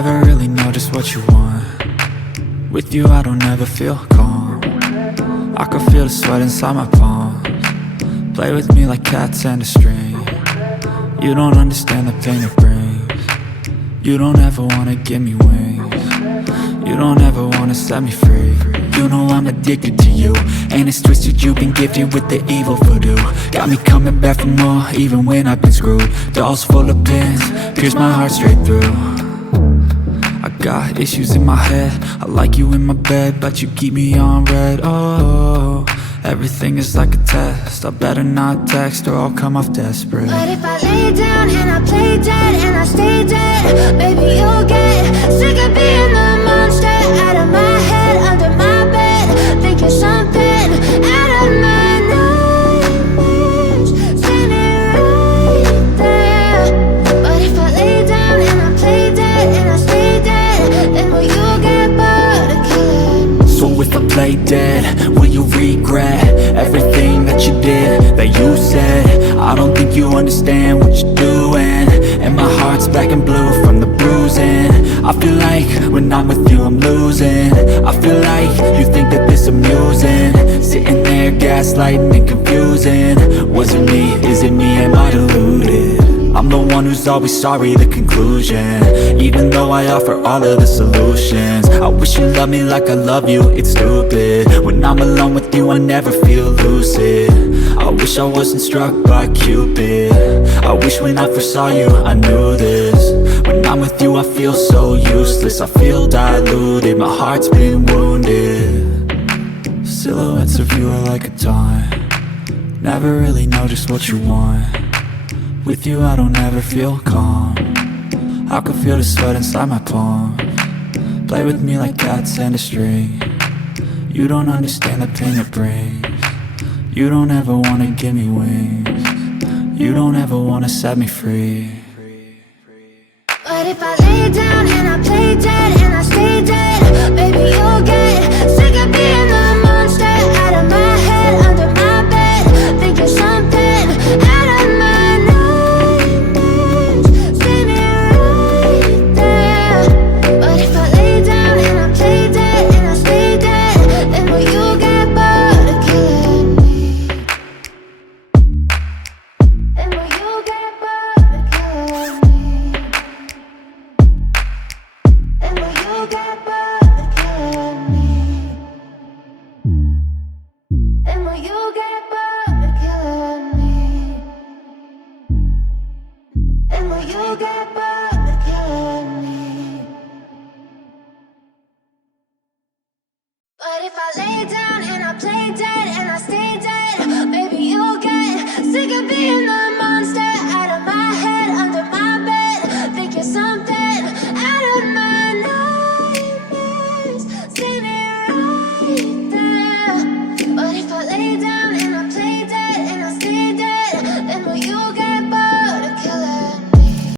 never really know just what you want. With you I don't ever feel calm. I can feel the sweat inside my palms. Play with me like cats and a string. You don't understand the pain it brings. You don't ever wanna give me wings. You don't ever wanna set me free. You know I'm addicted to you, and it's twisted, you've been gifted with the evil voodoo. Got me coming back for more, even when I've been screwed. Dolls full of pins, pierce my heart straight through. I got issues in my head, I like you in my bed, but you keep me on red. Oh, everything is like a test, I better not text or I'll come off desperate. But if I lay down and I play dead and I stay dead, baby you'll get sick of being the monster out of my head, under my bed, thinking something out of my nightmares, standing right there. But if I lay down and I play dead and I stay dead, then will you get bored of killing? So if I play dead, will you regret everything that you did, that you said? I don't think you understand what you're doing, and my heart's black and blue from the bruising. I feel like when I'm with you I'm losing. I feel like you think that this amusing, sitting there gaslighting and confusing. Was it me? Is it me? Am I deluded? I'm the one who's always sorry, the conclusion, even though I offer all of the solutions. I wish you loved me like I love you, it's stupid. When I'm alone with you I never feel lucid. I wish I wasn't struck by Cupid. I wish when I first saw you I knew this. When I'm with you I feel so useless, I feel diluted, my heart's been wounded. Silhouettes of you are like a taunt, never really know just what you want. With you I don't ever feel calm, I can feel the sweat inside my palms. Play with me like cats and a string. You don't understand the pain it brings. You don't ever wanna give me wings. You don't ever wanna set me free. But if I lay down and I play dead and I stay dead, baby you'll get